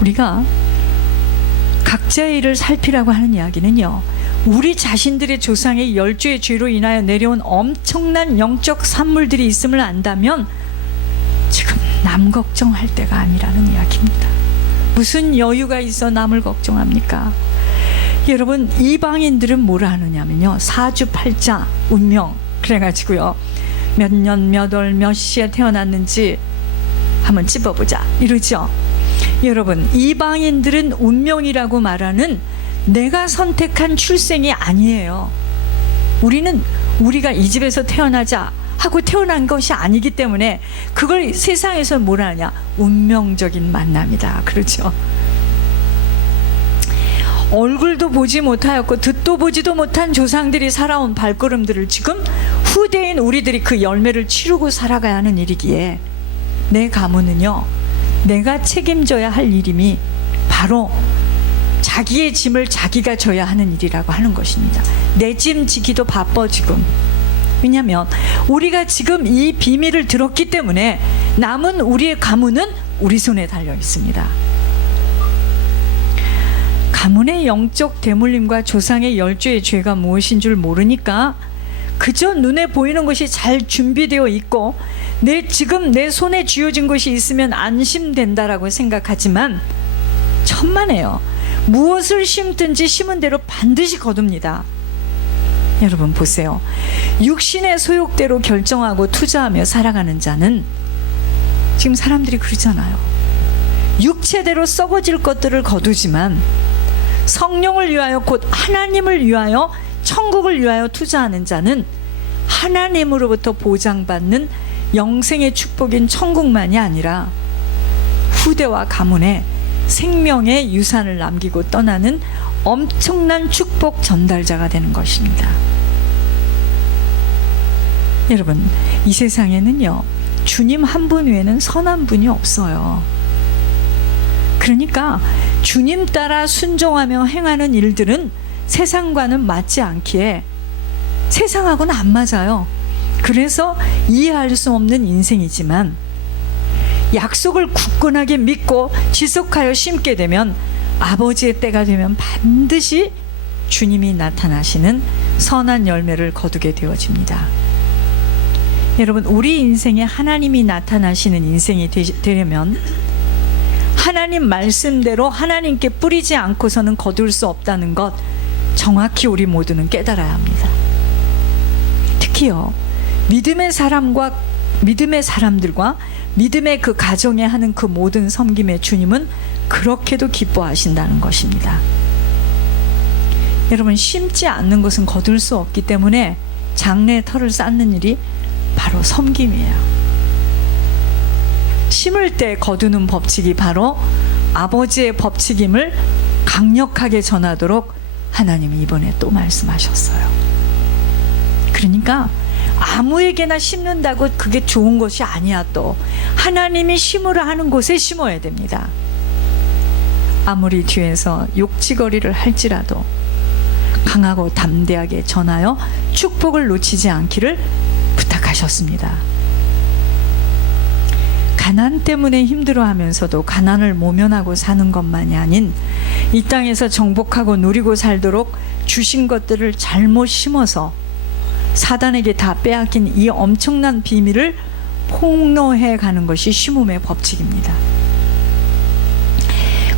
우리가 각자의 일을 살피라고 하는 이야기는요, 우리 자신들의 조상의 열조의 죄로 인하여 내려온 엄청난 영적 산물들이 있음을 안다면 지금 남 걱정할 때가 아니라는 이야기입니다. 무슨 여유가 있어 남을 걱정합니까? 여러분, 이방인들은 뭐라 하느냐면요, 사주팔자 운명 그래가지고요, 몇 년 몇 월 몇 시에 태어났는지 한번 찝어보자 이러죠. 여러분, 이방인들은 운명이라고 말하는 내가 선택한 출생이 아니에요. 우리는 우리가 이 집에서 태어나자 하고 태어난 것이 아니기 때문에 그걸 세상에서 뭐라 하냐, 운명적인 만남이다, 그렇죠. 얼굴도 보지 못하였고 듣도 보지도 못한 조상들이 살아온 발걸음들을 지금 후대인 우리들이 그 열매를 치르고 살아가야 하는 일이기에 내 가문은요, 내가 책임져야 할 일임이 바로 자기의 짐을 자기가 져야 하는 일이라고 하는 것입니다. 내 짐 지기도 바빠 지금. 왜냐하면 우리가 지금 이 비밀을 들었기 때문에 남은 우리의 가문은 우리 손에 달려 있습니다. 가문의 영적 대물림과 조상의 열조의 죄가 무엇인 줄 모르니까 그저 눈에 보이는 것이 잘 준비되어 있고 지금 내 손에 쥐어진 것이 있으면 안심된다라고 생각하지만 천만에요. 무엇을 심든지 심은 대로 반드시 거둡니다. 여러분 보세요. 육신의 소욕대로 결정하고 투자하며 살아가는 자는, 지금 사람들이 그러잖아요. 육체대로 썩어질 것들을 거두지만 성령을 위하여 곧 하나님을 위하여 천국을 위하여 투자하는 자는 하나님으로부터 보장받는 영생의 축복인 천국만이 아니라 후대와 가문에 생명의 유산을 남기고 떠나는 엄청난 축복 전달자가 되는 것입니다. 여러분, 이 세상에는요, 주님 한 분 외에는 선한 분이 없어요. 그러니까 주님 따라 순종하며 행하는 일들은 세상과는 맞지 않기에 세상하고는 안 맞아요. 그래서 이해할 수 없는 인생이지만 약속을 굳건하게 믿고 지속하여 심게 되면 아버지의 때가 되면 반드시 주님이 나타나시는 선한 열매를 거두게 되어집니다. 여러분, 우리 인생에 하나님이 나타나시는 인생이 되려면 하나님 말씀대로 하나님께 뿌리지 않고서는 거둘 수 없다는 것, 정확히 우리 모두는 깨달아야 합니다. 특히요, 믿음의 사람들과 믿음의 그 가정에 하는 그 모든 섬김의 주님은 그렇게도 기뻐하신다는 것입니다. 여러분, 심지 않는 것은 거둘 수 없기 때문에 장래의 털을 쌓는 일이 바로 섬김이에요. 심을 때 거두는 법칙이 바로 아버지의 법칙임을 강력하게 전하도록 하나님이 이번에 또 말씀하셨어요. 그러니까 아무에게나 심는다고 그게 좋은 것이 아니야. 또 하나님이 심으라 하는 곳에 심어야 됩니다. 아무리 뒤에서 욕지거리를 할지라도 강하고 담대하게 전하여 축복을 놓치지 않기를 부탁하셨습니다. 가난 때문에 힘들어하면서도 가난을 모면하고 사는 것만이 아닌 이 땅에서 정복하고 누리고 살도록 주신 것들을 잘못 심어서 사단에게 다 빼앗긴 이 엄청난 비밀을 폭로해 가는 것이 심음의 법칙입니다.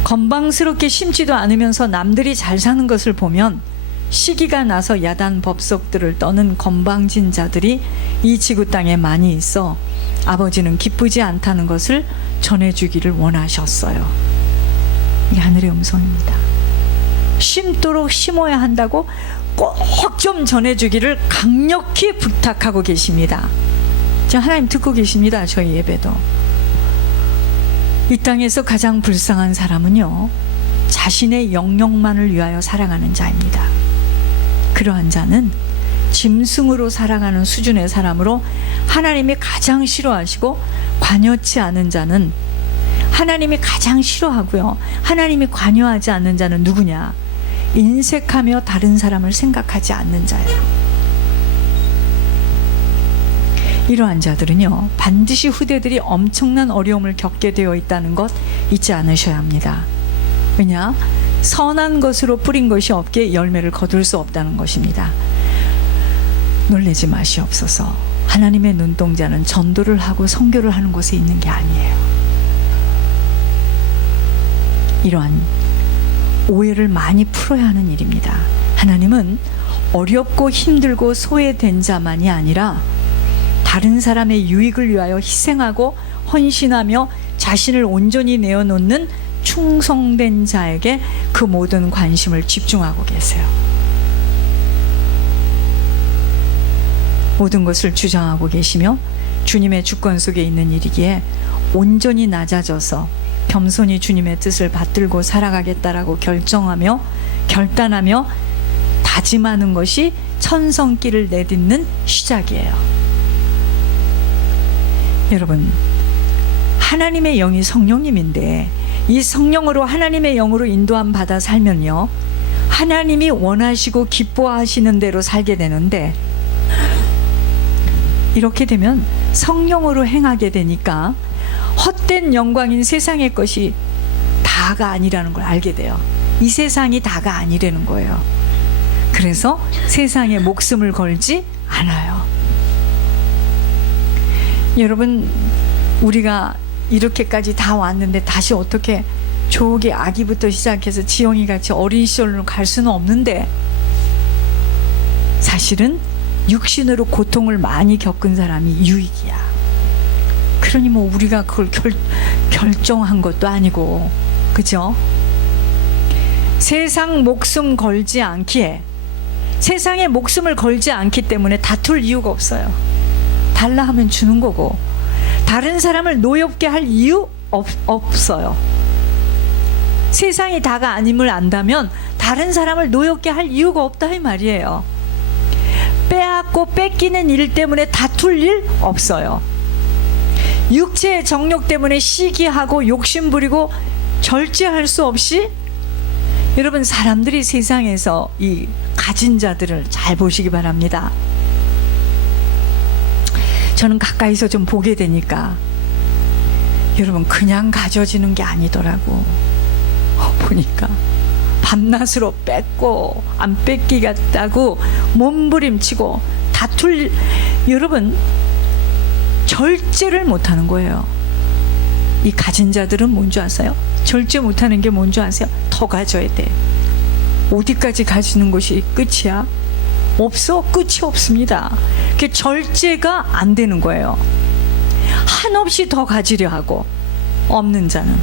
건방스럽게 심지도 않으면서 남들이 잘 사는 것을 보면 시기가 나서 야단 법석들을 떠는 건방진 자들이 이 지구 땅에 많이 있어 아버지는 기쁘지 않다는 것을 전해주기를 원하셨어요. 이게 하늘의 음성입니다. 심도록 심어야 한다고 꼭 좀 전해주기를 강력히 부탁하고 계십니다. 지금 하나님 듣고 계십니다. 저희 예배도. 이 땅에서 가장 불쌍한 사람은요, 자신의 영역만을 위하여 살아가는 자입니다. 그러한 자는 짐승으로 살아가는 수준의 사람으로 하나님이 가장 싫어하시고, 관여치 않은 자는 하나님이 가장 싫어하고요, 하나님이 관여하지 않는 자는 누구냐? 인색하며 다른 사람을 생각하지 않는 자예요. 이러한 자들은요, 반드시 후대들이 엄청난 어려움을 겪게 되어 있다는 것 잊지 않으셔야 합니다. 왜냐? 선한 것으로 뿌린 것이 없기에 열매를 거둘 수 없다는 것입니다. 놀라지 마시옵소서. 하나님의 눈동자는 전도를 하고 선교를 하는 곳에 있는 게 아니에요. 이러한 오해를 많이 풀어야 하는 일입니다. 하나님은 어렵고 힘들고 소외된 자만이 아니라 다른 사람의 유익을 위하여 희생하고 헌신하며 자신을 온전히 내어놓는 충성된 자에게 그 모든 관심을 집중하고 계세요. 모든 것을 주장하고 계시며 주님의 주권 속에 있는 일이기에 온전히 낮아져서 겸손히 주님의 뜻을 받들고 살아가겠다라고 결정하며 결단하며 다짐하는 것이 천성길을 내딛는 시작이에요. 여러분, 하나님의 영이 성령님인데 이 성령으로 하나님의 영으로 인도함 받아 살면요, 하나님이 원하시고 기뻐하시는 대로 살게 되는데, 이렇게 되면 성령으로 행하게 되니까 헛된 영광인 세상의 것이 다가 아니라는 걸 알게 돼요. 이 세상이 다가 아니라는 거예요. 그래서 세상에 목숨을 걸지 않아요. 여러분, 우리가 이렇게까지 다 왔는데 다시 어떻게 조기 아기부터 시작해서 지영이 같이 어린 시절로 갈 수는 없는데, 사실은 육신으로 고통을 많이 겪은 사람이 유익이야. 그러니 뭐 우리가 그걸 결정한 것도 아니고, 그죠? 세상 목숨 걸지 않기에, 세상에 목숨을 걸지 않기 때문에 다툴 이유가 없어요. 달라 하면 주는 거고, 다른 사람을 노엽게 할 이유 없어요. 세상이 다가 아님을 안다면 다른 사람을 노엽게 할 이유가 없다 이 말이에요. 빼앗고 뺏기는 일 때문에 다툴 일 없어요. 육체의 정욕 때문에 시기하고 욕심부리고 절제할 수 없이, 여러분, 사람들이 세상에서 이 가진 자들을 잘 보시기 바랍니다. 저는 가까이서 좀 보게 되니까 여러분, 그냥 가져지는 게 아니더라고. 보니까 밤낮으로 뺏고 안 뺏기겠다고 몸부림치고 다툴, 여러분, 절제를 못하는 거예요. 이 가진 자들은 뭔지 아세요? 절제 못하는 게 뭔지 아세요? 더 가져야 돼. 어디까지 가지는 것이 끝이야? 없어. 끝이 없습니다. 그게 절제가 안 되는 거예요. 한없이 더 가지려 하고, 없는 자는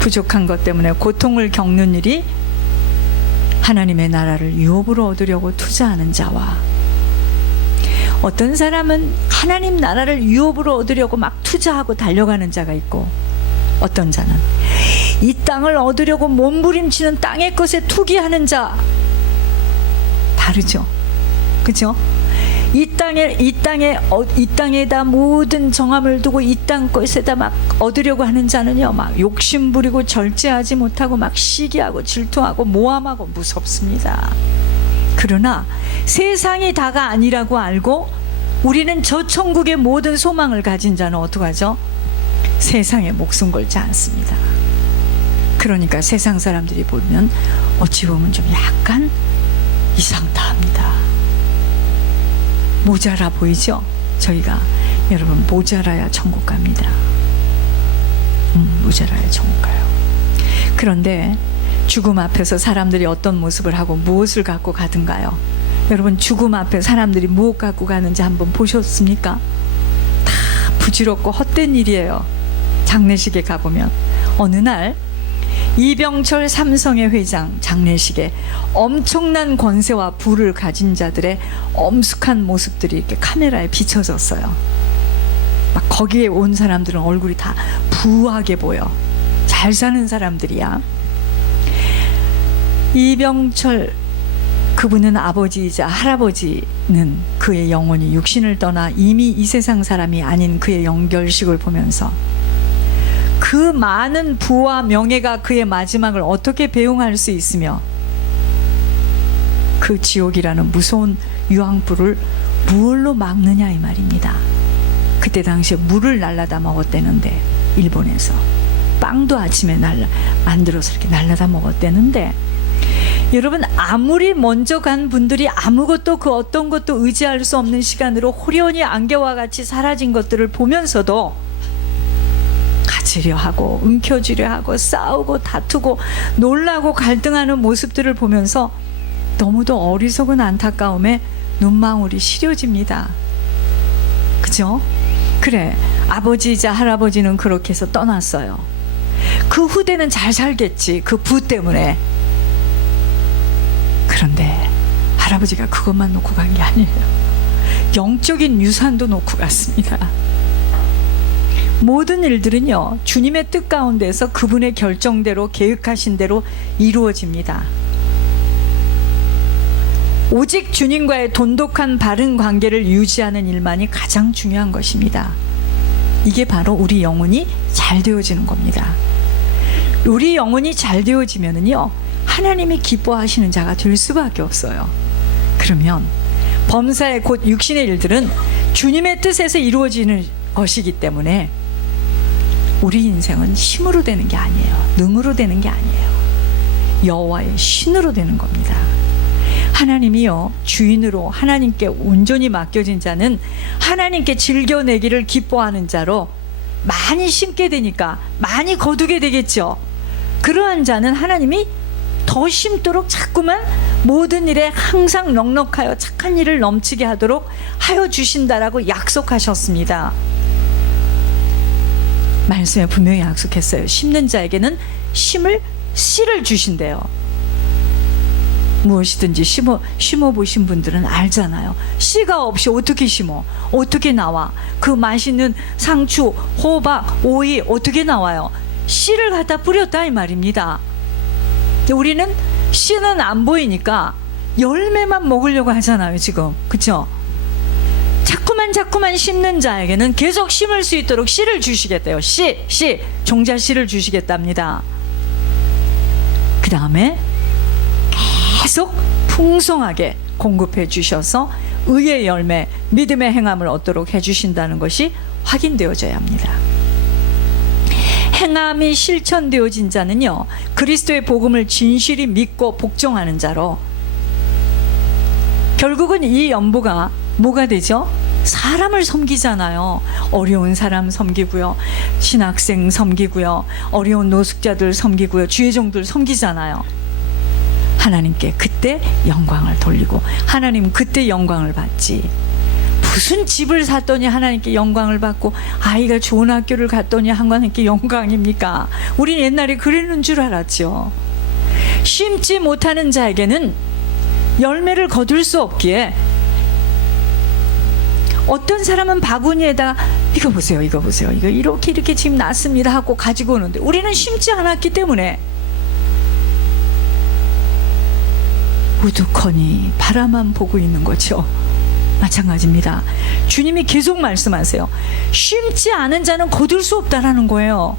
부족한 것 때문에 고통을 겪는 일이 하나님의 나라를 유업으로 얻으려고 투자하는 자와, 어떤 사람은 하나님 나라를 유업으로 얻으려고 막 투자하고 달려가는 자가 있고, 어떤 자는 이 땅을 얻으려고 몸부림치는 땅의 것에 투기하는 자, 다르죠. 그죠? 이 땅에다 모든 정함을 두고 이 땅 것에다 막 얻으려고 하는 자는요, 막 욕심 부리고 절제하지 못하고 막 시기하고 질투하고 모함하고 무섭습니다. 그러나 세상이 다가 아니라고 알고 우리는 저 천국의 모든 소망을 가진 자는 어떡하죠? 세상에 목숨 걸지 않습니다. 그러니까 세상 사람들이 보면 어찌 보면 좀 약간 이상타합니다. 모자라 보이죠? 저희가, 여러분, 모자라야 천국 갑니다. 모자라야 천국 가요. 그런데 죽음 앞에서 사람들이 어떤 모습을 하고 무엇을 갖고 가든가요? 여러분, 죽음 앞에 사람들이 무엇 갖고 가는지 한번 보셨습니까? 다 부질없고 헛된 일이에요. 장례식에 가보면 어느 날 이병철 삼성의 회장 장례식에 엄청난 권세와 부를 가진 자들의 엄숙한 모습들이 이렇게 카메라에 비춰졌어요. 막 거기에 온 사람들은 얼굴이 다 부하게 보여. 잘 사는 사람들이야. 이병철, 그분은 아버지이자 할아버지는 그의 영혼이 육신을 떠나 이미 이 세상 사람이 아닌 그의 영결식을 보면서 그 많은 부와 명예가 그의 마지막을 어떻게 배웅할 수 있으며 그 지옥이라는 무서운 유황불을 무엇로 막느냐 이 말입니다. 그때 당시에 물을 날라다 먹었대는데, 일본에서 빵도 아침에 만들어서 이렇게 날라다 먹었대는데, 여러분, 아무리 먼저 간 분들이 아무것도 그 어떤 것도 의지할 수 없는 시간으로 호련히 안개와 같이 사라진 것들을 보면서도 가지려 하고 움켜쥐려 하고 싸우고 다투고 놀라고 갈등하는 모습들을 보면서 너무도 어리석은 안타까움에 눈망울이 시려집니다. 그죠? 그래, 아버지이자 할아버지는 그렇게 해서 떠났어요. 그 후대는 잘 살겠지, 그 부 때문에. 그런데 할아버지가 그것만 놓고 간 게 아니에요. 영적인 유산도 놓고 갔습니다. 모든 일들은요, 주님의 뜻 가운데서 그분의 결정대로 계획하신 대로 이루어집니다. 오직 주님과의 돈독한 바른 관계를 유지하는 일만이 가장 중요한 것입니다. 이게 바로 우리 영혼이 잘 되어지는 겁니다. 우리 영혼이 잘 되어지면은요, 하나님이 기뻐하시는 자가 될 수밖에 없어요. 그러면 범사의 곧 육신의 일들은 주님의 뜻에서 이루어지는 것이기 때문에 우리 인생은 힘으로 되는 게 아니에요. 능으로 되는 게 아니에요. 여호와의 신으로 되는 겁니다. 하나님이요, 주인으로 하나님께 온전히 맡겨진 자는 하나님께 즐겨내기를 기뻐하는 자로 많이 심게 되니까 많이 거두게 되겠죠. 그러한 자는 하나님이 더 심도록 자꾸만 모든 일에 항상 넉넉하여 착한 일을 넘치게 하도록 하여 주신다라고 약속하셨습니다. 말씀에 분명히 약속했어요. 심는 자에게는 씨를 주신대요. 무엇이든지 심어 보신 분들은 알잖아요. 씨가 없이 어떻게 심어? 어떻게 나와? 그 맛있는 상추, 호박, 오이 어떻게 나와요? 씨를 갖다 뿌렸다 이 말입니다. 우리는 씨는 안 보이니까 열매만 먹으려고 하잖아요, 지금. 그렇죠? 자꾸만 심는 자에게는 계속 심을 수 있도록 씨를 주시겠대요. 종자 씨를 주시겠답니다. 그 다음에 계속 풍성하게 공급해 주셔서 의의 열매, 믿음의 행함을 얻도록 해주신다는 것이 확인되어져야 합니다. 행함이 실천되어진 자는요, 그리스도의 복음을 진실히 믿고 복종하는 자로, 결국은 이 연보가 뭐가 되죠? 사람을 섬기잖아요. 어려운 사람 섬기고요, 신학생 섬기고요, 어려운 노숙자들 섬기고요, 주의종들 섬기잖아요. 하나님께 그때 영광을 돌리고, 하나님은 그때 영광을 받지. 무슨 집을 샀더니 하나님께 영광을 받고, 아이가 좋은 학교를 갔더니 하나님께 영광입니까? 우린 옛날에 그러는 줄 알았죠. 심지 못하는 자에게는 열매를 거둘 수 없기에, 어떤 사람은 바구니에다가 이거 보세요, 이거 이렇게 지금 났습니다 하고 가지고 오는데, 우리는 심지 않았기 때문에 우두커니 바라만 보고 있는 거죠. 마찬가지입니다. 주님이 계속 말씀하세요. 심지 않은 자는 거둘 수 없다라는 거예요.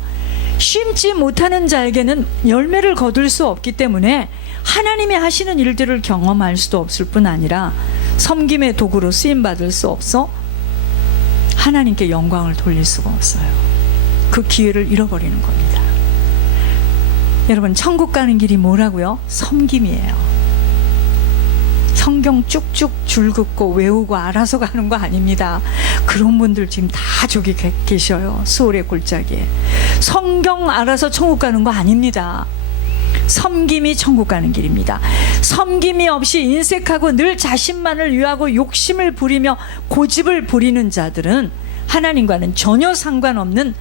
심지 못하는 자에게는 열매를 거둘 수 없기 때문에 하나님이 하시는 일들을 경험할 수도 없을 뿐 아니라 섬김의 도구로 쓰임받을 수 없어 하나님께 영광을 돌릴 수가 없어요. 그 기회를 잃어버리는 겁니다. 여러분, 천국 가는 길이 뭐라고요? 섬김이에요. 성경 쭉쭉 줄긋고 외우고 알아서 가는 거 아닙니다. 그런 분들 지금 다 저기 계셔요. 수월의 골짜기에. 성경 알아서 천국 가는 거 아닙니다. 섬김이 천국 가는 길입니다. 섬김이 없이 인색하고 늘 자신만을 위하고 욕심을 부리며 고집을 부리는 자들은 하나님과는 전혀 상관없는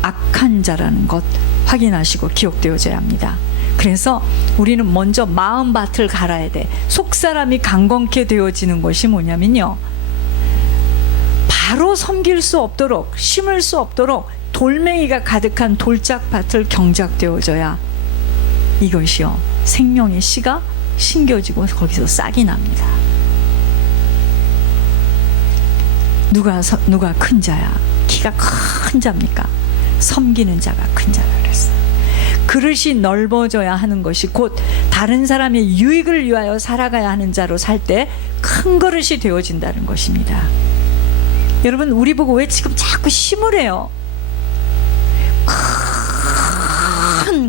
악한 자라는 것 확인하시고 기억되어져야 합니다. 그래서 우리는 먼저 마음밭을 갈아야 돼. 속사람이 강건케 되어지는 것이 뭐냐면요, 바로 섬길 수 없도록, 심을 수 없도록 돌멩이가 가득한 돌짝밭을 경작되어져야 이것이요, 생명의 씨가 심겨지고 거기서 싹이 납니다. 누가 큰 자야? 키가 큰 자입니까? 섬기는 자가 큰 자라 그랬어요. 그릇이 넓어져야 하는 것이 곧 다른 사람의 유익을 위하여 살아가야 하는 자로 살 때 큰 그릇이 되어진다는 것입니다. 여러분, 우리 보고 왜 지금 자꾸 심으래요?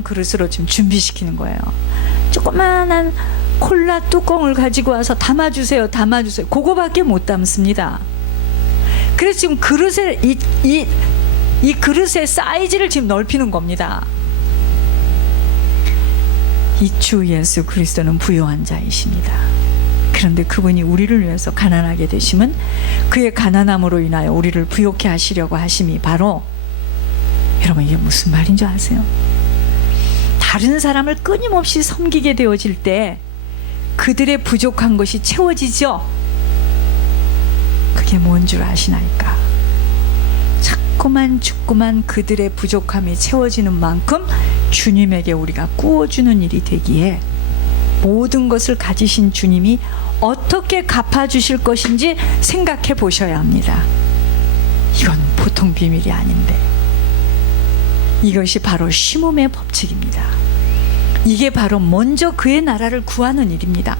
그릇으로 지금 준비시키는 거예요. 조그만한 콜라 뚜껑을 가지고 와서 담아주세요. 담아주세요. 그거밖에 못 담습니다. 그래서 지금 그릇에 이 그릇의 사이즈를 지금 넓히는 겁니다. 이 주 예수 그리스도는 부요한 자이십니다. 그런데 그분이 우리를 위해서 가난하게 되심은 그의 가난함으로 인하여 우리를 부요케 하시려고 하심이 바로, 여러분 이게 무슨 말인 줄 아세요? 다른 사람을 끊임없이 섬기게 되어질 때 그들의 부족한 것이 채워지죠. 그게 뭔 줄 아시나이까? 자꾸만 그들의 부족함이 채워지는 만큼 주님에게 우리가 구워주는 일이 되기에 모든 것을 가지신 주님이 어떻게 갚아주실 것인지 생각해 보셔야 합니다. 이건 보통 비밀이 아닌데, 이것이 바로 심음의 법칙입니다. 이게 바로 먼저 그의 나라를 구하는 일입니다.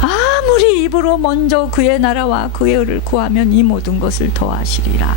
아무리 입으로 먼저 그의 나라와 그의 의를 구하면 이 모든 것을 더하시리라.